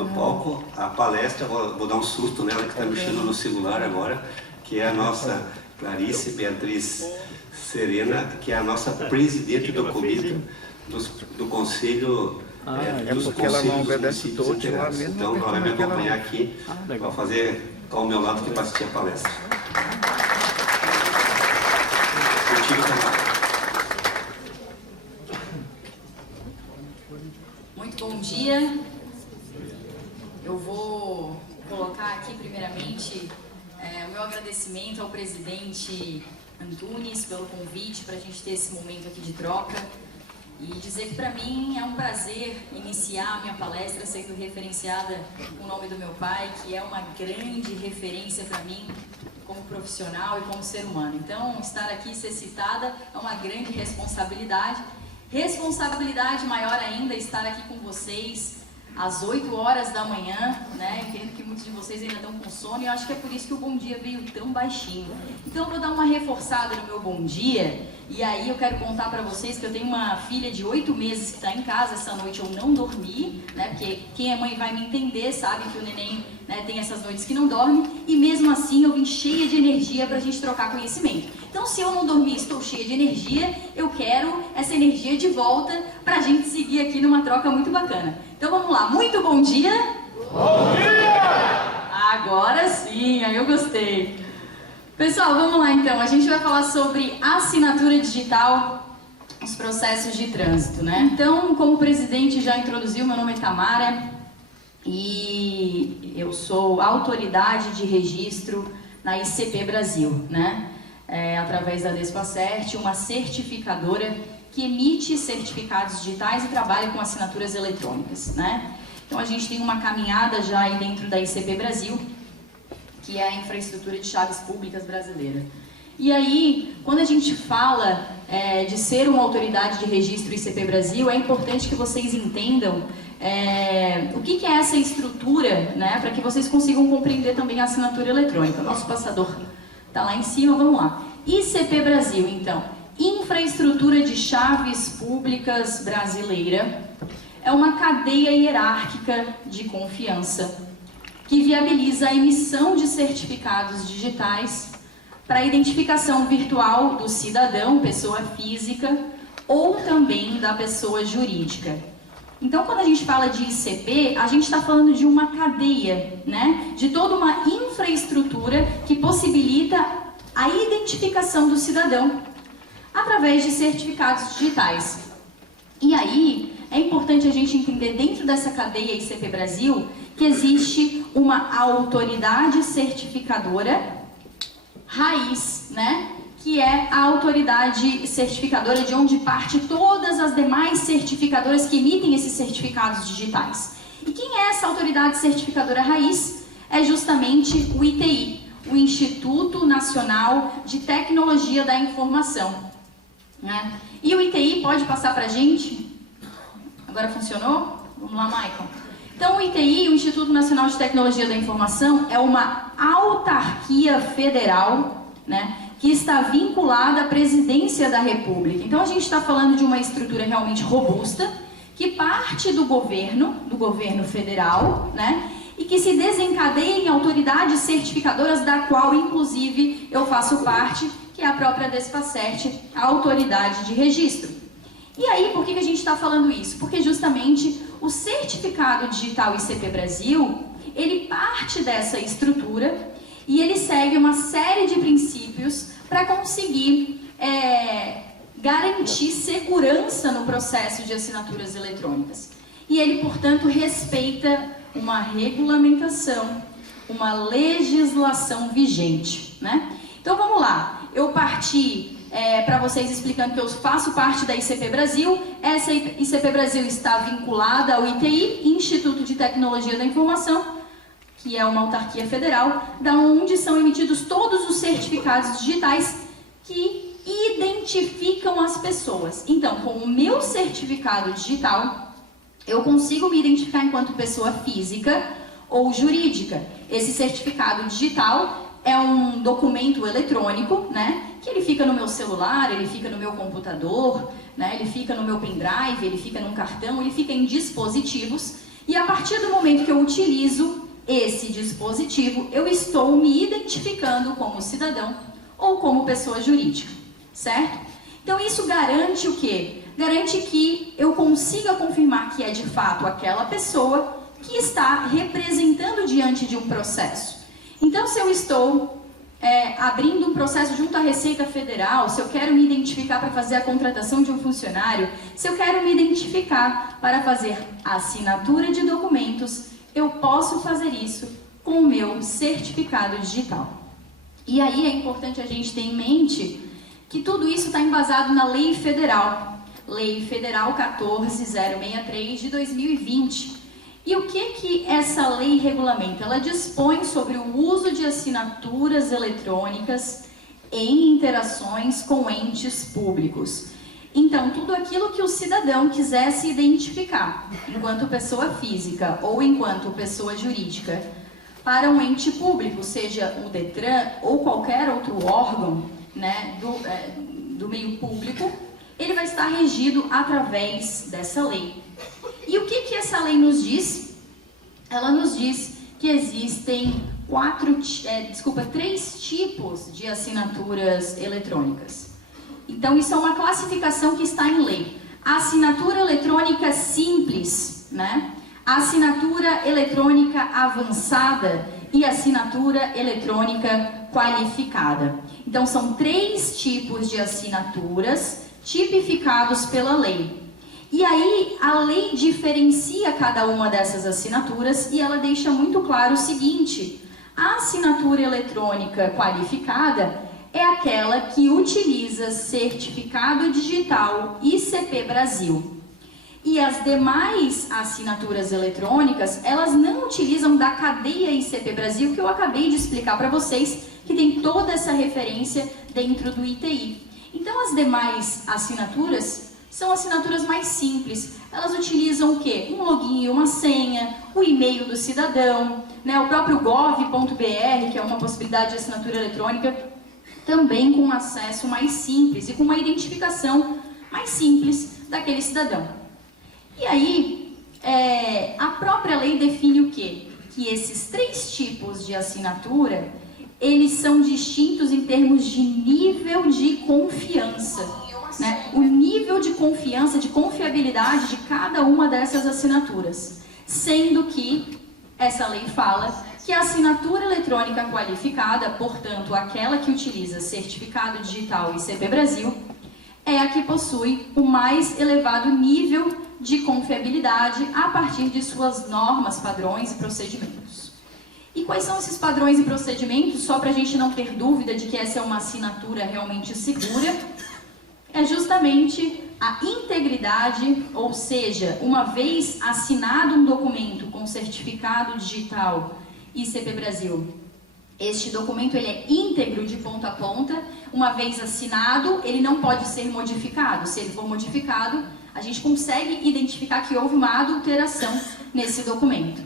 no palco a palestra, vou dar um susto nela que está mexendo no celular agora, que é a nossa Clarice Beatriz Serena, que é a nossa presidente do comitê do Conselho dos porque ela não obedece Municípios Integrados. Então, ela vai me acompanhar aqui para fazer ao meu lado que vai assistir a palestra. Contigo também. Muito bom dia. Eu vou colocar aqui primeiramente o meu agradecimento ao presidente Antunes pelo convite para a gente ter esse momento aqui de troca e dizer que para mim é um prazer iniciar a minha palestra sendo referenciada com o nome do meu pai, que é uma grande referência para mim como profissional e como ser humano. Então, estar aqui e ser citada é uma grande responsabilidade. Responsabilidade maior ainda estar aqui com vocês às 8 horas da manhã, né? Entendo que muitos de vocês ainda estão com sono e eu acho que é por isso que o bom dia veio tão baixinho. Então eu vou dar uma reforçada no meu bom dia e aí eu quero contar para vocês que eu tenho uma filha de 8 meses que está em casa. Essa noite eu não dormi, né? Porque quem é mãe vai me entender, sabe que o neném, né, tem essas noites que não dorme e mesmo assim eu vim cheia de energia para a gente trocar conhecimento. Então se eu não dormi e estou cheia de energia, eu quero essa energia de volta para a gente seguir aqui numa troca muito bacana. Então vamos lá, muito bom dia! Bom dia! Agora sim, aí eu gostei. Pessoal, vamos lá então, a gente vai falar sobre assinatura digital, os processos de trânsito, né? Então, como o presidente já introduziu, meu nome é Tamara e eu sou autoridade de registro na ICP Brasil, né? Através da Despacert, uma certificadora que emite certificados digitais e trabalha com assinaturas eletrônicas, né? Então a gente tem uma caminhada já aí dentro da ICP Brasil, que é a infraestrutura de chaves públicas brasileira. E aí, quando a gente fala de ser uma autoridade de registro ICP Brasil, é importante que vocês entendam o que é essa estrutura, né? Para que vocês consigam compreender também a assinatura eletrônica. Nosso passador está lá em cima, vamos lá. ICP Brasil, então. Infraestrutura de Chaves Públicas Brasileira é uma cadeia hierárquica de confiança que viabiliza a emissão de certificados digitais para a identificação virtual do cidadão, pessoa física, ou também da pessoa jurídica. Então, quando a gente fala de ICP, a gente está falando de uma cadeia, né? De toda uma infraestrutura que possibilita a identificação do cidadão através de certificados digitais. E aí, é importante a gente entender dentro dessa cadeia ICP Brasil que existe uma autoridade certificadora raiz, né? Que é a autoridade certificadora de onde parte todas as demais certificadoras que emitem esses certificados digitais. E quem é essa autoridade certificadora raiz? É justamente o ITI, o Instituto Nacional de Tecnologia da Informação. Né? E o ITI pode passar para a gente? Agora funcionou? Vamos lá, Michael. Então, o ITI, o Instituto Nacional de Tecnologia da Informação, é uma autarquia federal, né, que está vinculada à presidência da República. Então, a gente está falando de uma estrutura realmente robusta, que parte do governo federal, né, e que se desencadeia em autoridades certificadoras, da qual, inclusive, eu faço parte, que é a própria Despacert, a autoridade de registro. E aí, por que a gente está falando isso? Porque justamente o certificado digital ICP Brasil, ele parte dessa estrutura e ele segue uma série de princípios para conseguir garantir segurança no processo de assinaturas eletrônicas. E ele, portanto, respeita uma regulamentação, uma legislação vigente, né? Então, vamos lá. Eu parti para vocês explicando que eu faço parte da ICP Brasil. Essa ICP Brasil está vinculada ao ITI, Instituto de Tecnologia da Informação, que é uma autarquia federal, da onde são emitidos todos os certificados digitais que identificam as pessoas. Então, com o meu certificado digital, eu consigo me identificar enquanto pessoa física ou jurídica. Esse certificado digital é um documento eletrônico, né? Que ele fica no meu celular, ele fica no meu computador, né? Ele fica no meu pendrive, ele fica num cartão, ele fica em dispositivos E a partir do momento que eu utilizo esse dispositivo, eu estou me identificando como cidadão ou como pessoa jurídica, certo? Então isso garante o quê? Garante que eu consiga confirmar que é de fato aquela pessoa que está representando diante de um processo. Então, se eu estou abrindo um processo junto à Receita Federal, se eu quero me identificar para fazer a contratação de um funcionário, se eu quero me identificar para fazer a assinatura de documentos, eu posso fazer isso com o meu certificado digital. E aí é importante a gente ter em mente que tudo isso está embasado na Lei Federal, Lei Federal 14.063 de 2020. E o que essa lei regulamenta? Ela dispõe sobre o uso de assinaturas eletrônicas em interações com entes públicos. Então, tudo aquilo que o cidadão quiser se identificar, enquanto pessoa física ou enquanto pessoa jurídica, para um ente público, seja o Detran ou qualquer outro órgão, né, do meio público, ele vai estar regido através dessa lei. E o que essa lei nos diz? Ela nos diz que existem 3 tipos de assinaturas eletrônicas. Então, isso é uma classificação que está em lei. A assinatura eletrônica simples, né? A assinatura eletrônica avançada e a assinatura eletrônica qualificada. Então, são 3 tipos de assinaturas tipificados pela lei. E aí, a lei diferencia cada uma dessas assinaturas e ela deixa muito claro o seguinte: a assinatura eletrônica qualificada é aquela que utiliza certificado digital ICP Brasil. E as demais assinaturas eletrônicas, elas não utilizam da cadeia ICP Brasil, que eu acabei de explicar para vocês, que tem toda essa referência dentro do ITI. Então, as demais assinaturas são assinaturas mais simples. Elas utilizam o quê? Um login e uma senha, o e-mail do cidadão, né? O próprio gov.br, que é uma possibilidade de assinatura eletrônica, também com acesso mais simples e com uma identificação mais simples daquele cidadão. E aí, a própria lei define o quê? Que esses 3 tipos de assinatura, eles são distintos em termos de nível de confiança. Né? O nível de confiança, de confiabilidade de cada uma dessas assinaturas, sendo que essa lei fala que a assinatura eletrônica qualificada, portanto, aquela que utiliza certificado digital ICP Brasil, é a que possui o mais elevado nível de confiabilidade a partir de suas normas, padrões e procedimentos. E quais são esses padrões e procedimentos? Só para a gente não ter dúvida de que essa é uma assinatura realmente segura, é justamente a integridade, ou seja, uma vez assinado um documento com certificado digital ICP Brasil, este documento ele é íntegro de ponta a ponta. Uma vez assinado, ele não pode ser modificado. Se ele for modificado, a gente consegue identificar que houve uma adulteração nesse documento.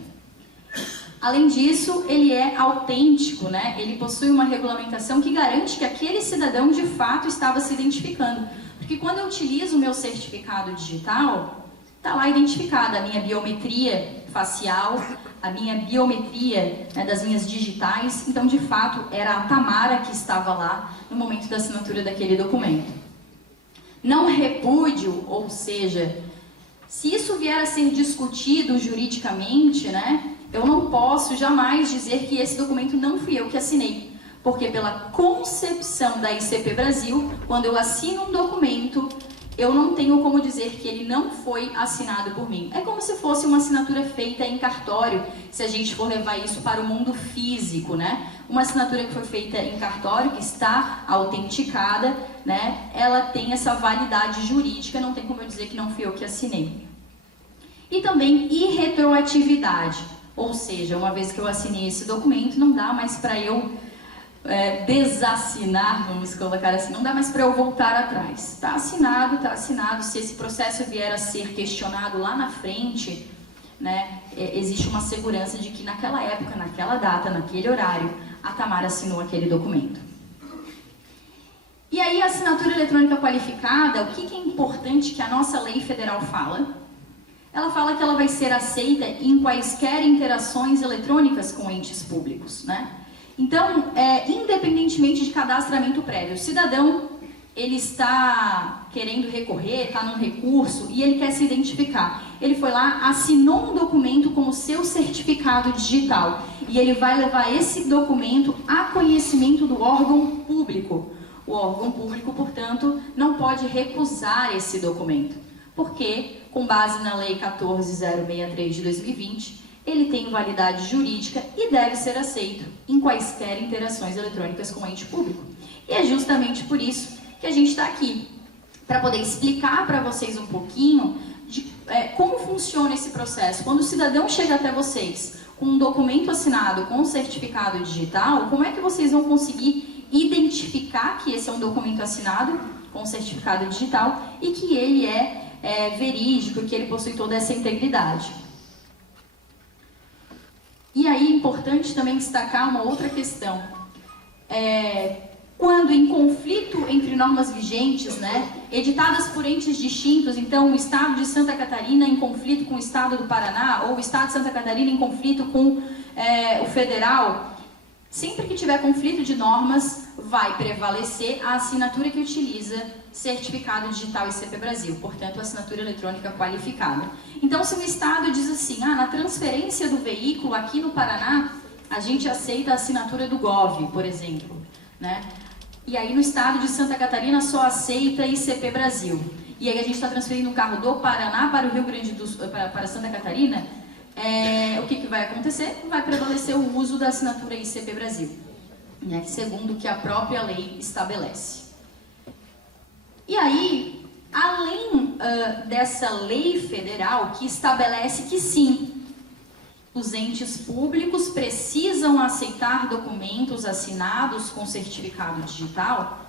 Além disso, ele é autêntico, né? Ele possui uma regulamentação que garante que aquele cidadão de fato estava se identificando. Porque quando eu utilizo o meu certificado digital, está lá identificada a minha biometria facial, a minha biometria, né, das minhas digitais. Então, de fato, era a Tamara que estava lá no momento da assinatura daquele documento. Não repúdio, ou seja, se isso vier a ser discutido juridicamente, né? Eu não posso jamais dizer que esse documento não fui eu que assinei, porque pela concepção da ICP Brasil, quando eu assino um documento, eu não tenho como dizer que ele não foi assinado por mim. É como se fosse uma assinatura feita em cartório, se a gente for levar isso para o mundo físico, né? Uma assinatura que foi feita em cartório, que está autenticada, né? Ela tem essa validade jurídica, não tem como eu dizer que não fui eu que assinei. E também irretroatividade. Ou seja, uma vez que eu assinei esse documento, não dá mais para eu desassinar, vamos colocar assim, não dá mais para eu voltar atrás. Está assinado, se esse processo vier a ser questionado lá na frente, né, existe uma segurança de que naquela época, naquela data, naquele horário, a Tamara assinou aquele documento. E aí a assinatura eletrônica qualificada, o que é importante que a nossa lei federal fala? ela fala que ela vai ser aceita em quaisquer interações eletrônicas com entes públicos, né? Então, independentemente de cadastramento prévio, o cidadão, ele está querendo recorrer, está num recurso e ele quer se identificar. Ele foi lá, assinou um documento como seu certificado digital e ele vai levar esse documento a conhecimento do órgão público. O órgão público, portanto, não pode recusar esse documento, porque, com base na Lei 14.063 de 2020, ele tem validade jurídica e deve ser aceito em quaisquer interações eletrônicas com o ente público. E é justamente por isso que a gente está aqui, para poder explicar para vocês um pouquinho de como funciona esse processo. Quando o cidadão chega até vocês com um documento assinado, com um certificado digital, como é que vocês vão conseguir identificar que esse é um documento assinado com um certificado digital e que ele é verídico, que ele possui toda essa integridade. E aí é importante também destacar uma outra questão. Quando em conflito entre normas vigentes, né, editadas por entes distintos, então o Estado de Santa Catarina em conflito com o Estado do Paraná, ou o Estado de Santa Catarina em conflito com o Federal, sempre que tiver conflito de normas, vai prevalecer a assinatura que utiliza certificado digital ICP Brasil, portanto, assinatura eletrônica qualificada. Então, se o Estado diz assim, na transferência do veículo aqui no Paraná, a gente aceita a assinatura do GOV, por exemplo, né? E aí no Estado de Santa Catarina só aceita ICP Brasil. E aí a gente está transferindo um carro do Paraná para o Rio Grande do Sul, para Santa Catarina, o que vai acontecer? Vai prevalecer o uso da assinatura ICP Brasil, né, segundo o que a própria lei estabelece. E aí, além dessa lei federal que estabelece que sim, os entes públicos precisam aceitar documentos assinados com certificado digital,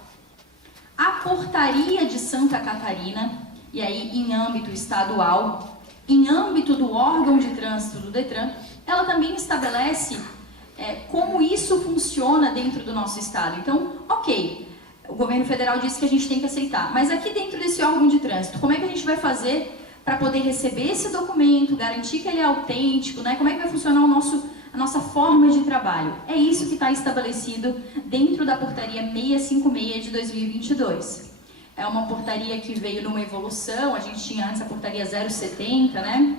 a Portaria de Santa Catarina, e aí em âmbito estadual, em âmbito do órgão de trânsito do DETRAN, ela também estabelece como isso funciona dentro do nosso estado. Então, ok, o governo federal disse que a gente tem que aceitar, mas aqui dentro desse órgão de trânsito, como é que a gente vai fazer para poder receber esse documento, garantir que ele é autêntico, né? Como é que vai funcionar a nossa forma de trabalho? É isso que está estabelecido dentro da Portaria 656 de 2022. É uma portaria que veio numa evolução, a gente tinha antes a Portaria 070, né?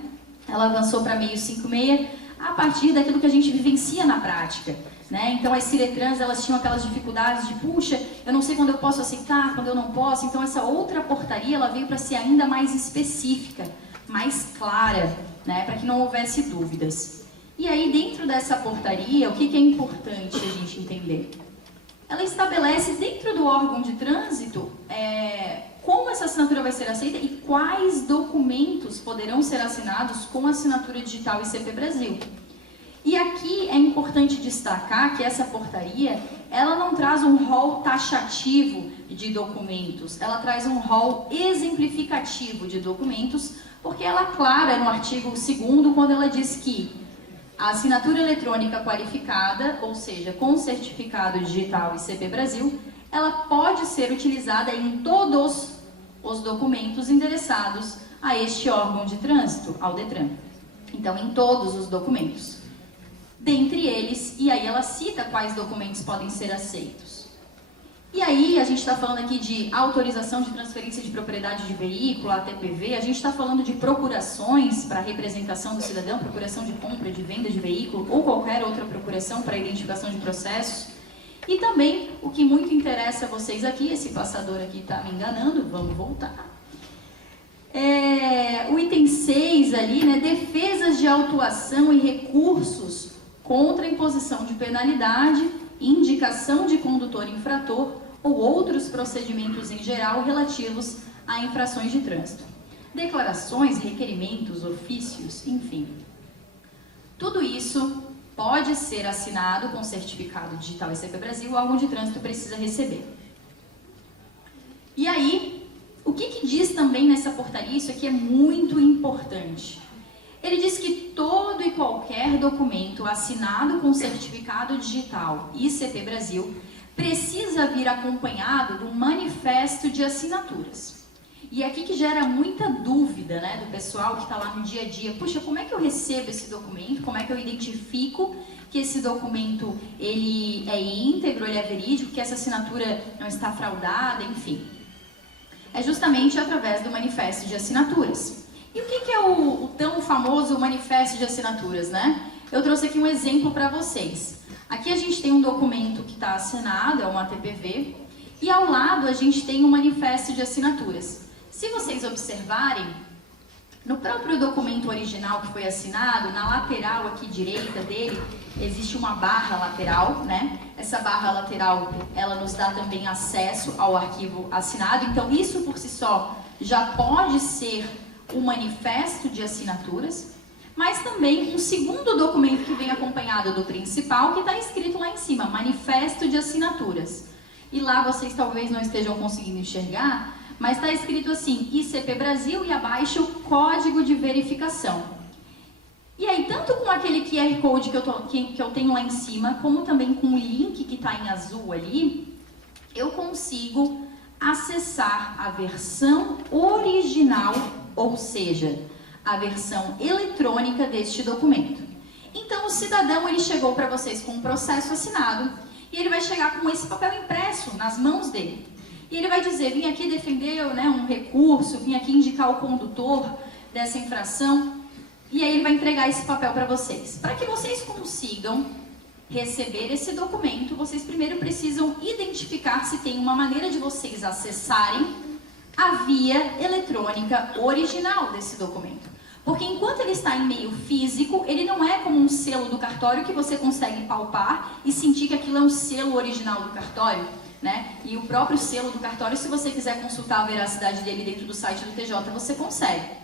Ela avançou para 656 a partir daquilo que a gente vivencia na prática, né? Então as Ciretrans, elas tinham aquelas dificuldades de, puxa, eu não sei quando eu posso aceitar, quando eu não posso. Então essa outra portaria, ela veio para ser ainda mais específica, mais clara, né? Para que não houvesse dúvidas. E aí dentro dessa portaria, o que é importante a gente entender? Ela estabelece dentro do órgão de trânsito como essa assinatura vai ser aceita e quais documentos poderão ser assinados com a assinatura digital ICP Brasil. E aqui é importante destacar que essa portaria, ela não traz um rol taxativo de documentos, ela traz um rol exemplificativo de documentos, porque ela aclara no artigo 2º, quando ela diz que a assinatura eletrônica qualificada, ou seja, com certificado digital ICP Brasil, ela pode ser utilizada em todos os documentos endereçados a este órgão de trânsito, ao DETRAN. Então, em todos os documentos. Dentre eles, e aí ela cita quais documentos podem ser aceitos. E aí, a gente está falando aqui de autorização de transferência de propriedade de veículo, ATPV, a gente está falando de procurações para representação do cidadão, procuração de compra, de venda de veículo, ou qualquer outra procuração para identificação de processos. E também, o que muito interessa a vocês aqui, esse passador aqui está me enganando, vamos voltar. O item 6 ali, né, defesas de autuação e recursos contra a imposição de penalidade, indicação de condutor infrator ou outros procedimentos em geral relativos a infrações de trânsito. Declarações, requerimentos, ofícios, enfim. Tudo isso pode ser assinado com certificado digital ICP Brasil, o órgão de trânsito precisa receber. E aí, o que diz também nessa portaria? Isso aqui é muito importante. Ele diz que todo e qualquer documento assinado com certificado digital ICP Brasil precisa vir acompanhado de um manifesto de assinaturas. E é aqui que gera muita dúvida, né, do pessoal que está lá no dia a dia. Puxa, como é que eu recebo esse documento? Como é que eu identifico que esse documento ele é íntegro, ele é verídico, que essa assinatura não está fraudada, enfim. É justamente através do manifesto de assinaturas. E o que é o tão famoso manifesto de assinaturas, né? Eu trouxe aqui um exemplo para vocês. Aqui a gente tem um documento que está assinado, é uma TPV, e ao lado a gente tem um manifesto de assinaturas. Se vocês observarem, no próprio documento original que foi assinado, na lateral aqui direita dele, existe uma barra lateral, né? Essa barra lateral, ela nos dá também acesso ao arquivo assinado, então isso por si só já pode ser um manifesto de assinaturas, mas também um segundo documento que vem acompanhado do principal, que está escrito lá em cima, manifesto de assinaturas. E lá vocês talvez não estejam conseguindo enxergar, mas está escrito assim, ICP Brasil e abaixo código de verificação. E aí, tanto com aquele QR Code que eu tenho lá em cima, como também com o link que está em azul ali, eu consigo acessar a versão original, ou seja, a versão eletrônica deste documento. Então, o cidadão ele chegou para vocês com um processo assinado e ele vai chegar com esse papel impresso nas mãos dele. E ele vai dizer, vim aqui defender, né, um recurso, vim aqui indicar o condutor dessa infração. E aí ele vai entregar esse papel para vocês. Para que vocês consigam receber esse documento, vocês primeiro precisam identificar se tem uma maneira de vocês acessarem a via eletrônica original desse documento. Porque enquanto ele está em meio físico, ele não é como um selo do cartório que você consegue palpar e sentir que aquilo é um selo original do cartório, né? E o próprio selo do cartório, se você quiser consultar a veracidade dele dentro do site do TJ, você consegue.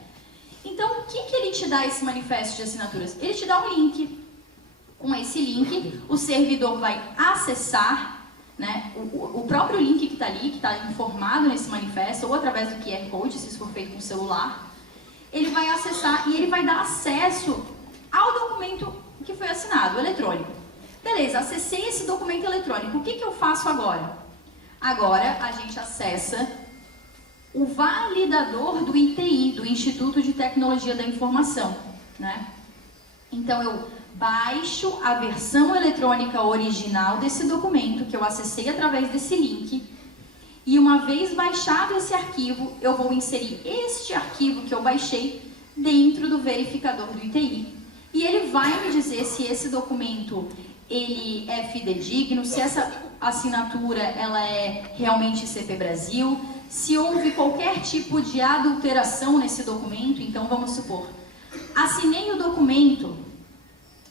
Então, o que ele te dá esse manifesto de assinaturas? Ele te dá um link. Com esse link, o servidor vai acessar, né, o próprio link que está ali, que está informado nesse manifesto, ou através do QR Code, se isso for feito com o celular. Ele vai acessar e ele vai dar acesso ao documento que foi assinado, eletrônico. Beleza, acessei esse documento eletrônico. O que eu faço agora? Agora a gente acessa o validador do ITI, do Instituto de Tecnologia da Informação, né? Então eu baixo a versão eletrônica original desse documento que eu acessei através desse link. E uma vez baixado esse arquivo, eu vou inserir este arquivo que eu baixei dentro do verificador do ITI. E ele vai me dizer se esse documento ele é fidedigno, se essa assinatura ela é realmente ICP Brasil, se houve qualquer tipo de adulteração nesse documento. Então vamos supor, assinei o documento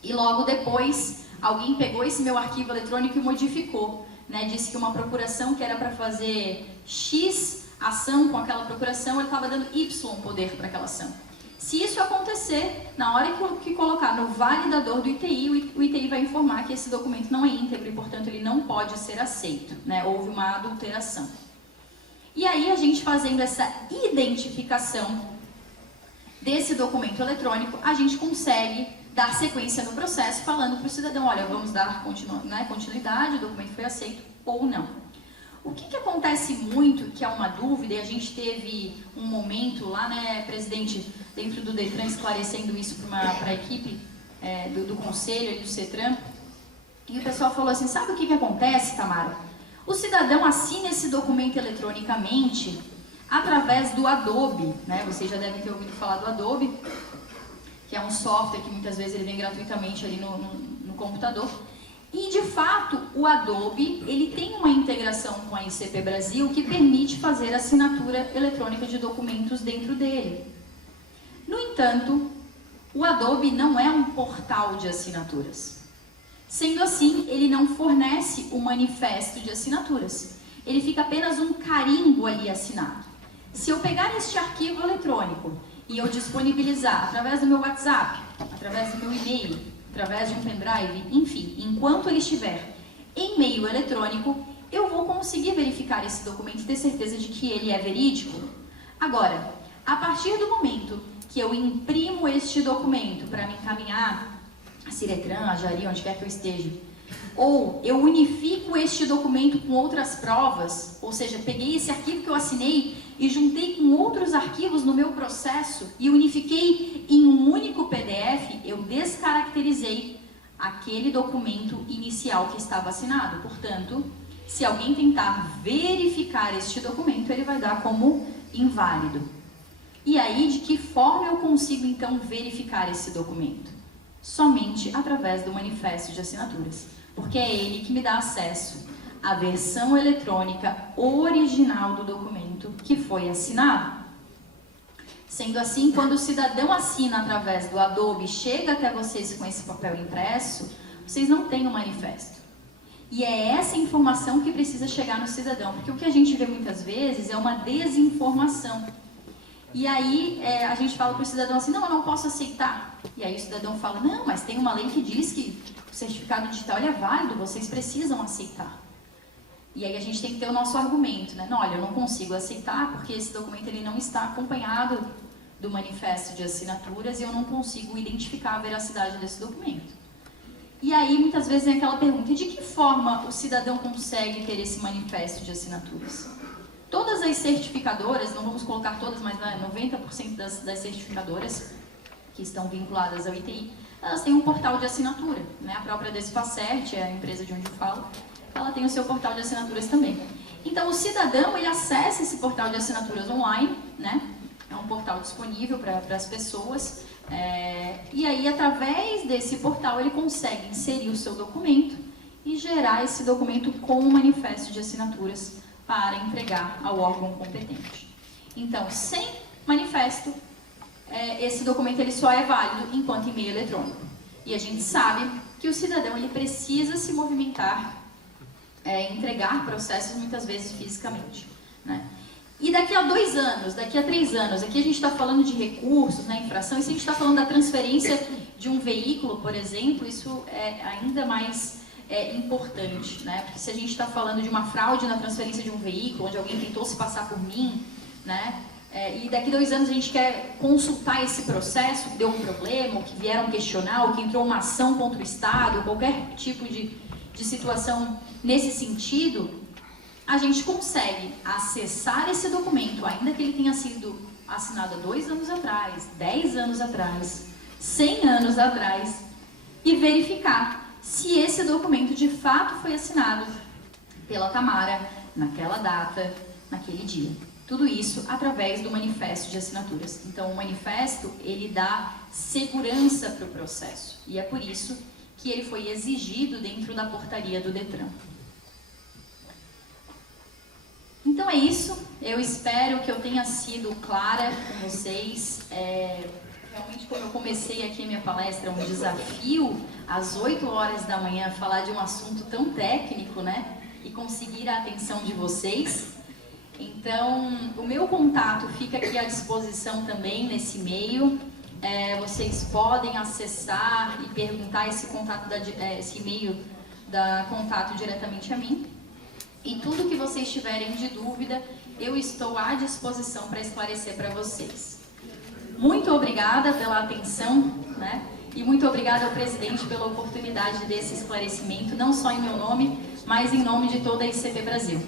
e logo depois alguém pegou esse meu arquivo eletrônico e modificou. Né, disse que uma procuração que era para fazer X ação com aquela procuração, ele estava dando Y poder para aquela ação. Se isso acontecer, na hora que colocar no validador do ITI, o ITI vai informar que esse documento não é íntegro e, portanto, ele não pode ser aceito. Né, houve uma adulteração. E aí, a gente fazendo essa identificação desse documento eletrônico, a gente consegue dar sequência no processo, falando para o cidadão, olha, vamos dar continuidade, o documento foi aceito ou não. O que acontece muito, que é uma dúvida, e a gente teve um momento lá, né, presidente, dentro do Detran, esclarecendo isso para a equipe do Conselho e do CETRAN, e o pessoal falou assim, sabe o que acontece, Tamara? O cidadão assina esse documento eletronicamente através do Adobe, né? Vocês já devem ter ouvido falar do Adobe, que é um software que muitas vezes ele vem gratuitamente ali no computador. E, de fato, o Adobe, ele tem uma integração com a ICP Brasil que permite fazer assinatura eletrônica de documentos dentro dele. No entanto, o Adobe não é um portal de assinaturas. Sendo assim, ele não fornece o manifesto de assinaturas. Ele fica apenas um carimbo ali assinado. Se eu pegar este arquivo eletrônico e eu disponibilizar através do meu WhatsApp, através do meu e-mail, através de um pendrive, enfim, enquanto ele estiver em meio eletrônico, eu vou conseguir verificar esse documento e ter certeza de que ele é verídico. Agora, a partir do momento que eu imprimo este documento para me encaminhar a Ciretran, a Jari, onde quer que eu esteja, ou eu unifico este documento com outras provas, ou seja, peguei esse arquivo que eu assinei e juntei com outros arquivos no meu processo e unifiquei em um único PDF, eu descaracterizei aquele documento inicial que estava assinado. Portanto, se alguém tentar verificar este documento, ele vai dar como inválido. E aí, de que forma eu consigo então verificar esse documento? Somente através do manifesto de assinaturas, porque é ele que me dá acesso à versão eletrônica original do documento que foi assinado. Sendo assim, quando o cidadão assina através do Adobe, chega até vocês com esse papel impresso, vocês não têm o manifesto. E é essa informação que precisa chegar no cidadão, porque o que a gente vê muitas vezes é uma desinformação. E aí a gente fala para o cidadão assim, não, eu não posso aceitar. E aí o cidadão fala, não, mas tem uma lei que diz que o certificado digital é válido, vocês precisam aceitar. E aí a gente tem que ter o nosso argumento, né? Não, olha, eu não consigo aceitar porque esse documento ele não está acompanhado do manifesto de assinaturas e eu não consigo identificar a veracidade desse documento. E aí muitas vezes vem aquela pergunta, de que forma o cidadão consegue ter esse manifesto de assinaturas? Todas as certificadoras, não vamos colocar todas, mas 90% das certificadoras que estão vinculadas ao ITI, elas têm um portal de assinatura, né? A própria Despacert, a empresa de onde eu falo, ela tem o seu portal de assinaturas também. Então o cidadão, ele acessa esse portal de assinaturas online, né? É um portal disponível para as pessoas, e aí através desse portal ele consegue inserir o seu documento e gerar esse documento com o manifesto de assinaturas para entregar ao órgão competente. Então, sem manifesto, esse documento ele só é válido enquanto e-mail eletrônico. E a gente sabe que o cidadão ele precisa se movimentar, entregar processos muitas vezes fisicamente, né? E daqui a 2 anos, daqui a 3 anos, aqui a gente está falando de recursos, né, infração, e se a gente está falando da transferência de um veículo, por exemplo, isso é ainda mais importante, né? Porque se a gente está falando de uma fraude na transferência de um veículo, onde alguém tentou se passar por mim, né? E daqui a 2 anos a gente quer consultar esse processo, que deu um problema, ou que vieram questionar, ou que entrou uma ação contra o Estado, ou qualquer tipo de situação nesse sentido, a gente consegue acessar esse documento, ainda que ele tenha sido assinado há 2 anos atrás, 10 anos atrás, 100 anos atrás, e verificar se esse documento de fato foi assinado pela Tamara naquela data, naquele dia. Tudo isso através do manifesto de assinaturas. Então, o manifesto, ele dá segurança para o processo. E é por isso que ele foi exigido dentro da portaria do Detran. Então é isso. Eu espero que eu tenha sido clara com vocês. Realmente, como eu comecei aqui a minha palestra, um desafio, às 8 horas da manhã, falar de um assunto tão técnico, né? E conseguir a atenção de vocês. Então, o meu contato fica aqui à disposição também nesse e-mail. Vocês podem acessar e perguntar esse e-mail da contato diretamente a mim. E tudo que vocês tiverem de dúvida, eu estou à disposição para esclarecer para vocês. Muito obrigada pela atenção, né? E muito obrigada ao presidente pela oportunidade desse esclarecimento, não só em meu nome, mas em nome de toda a ICP Brasil.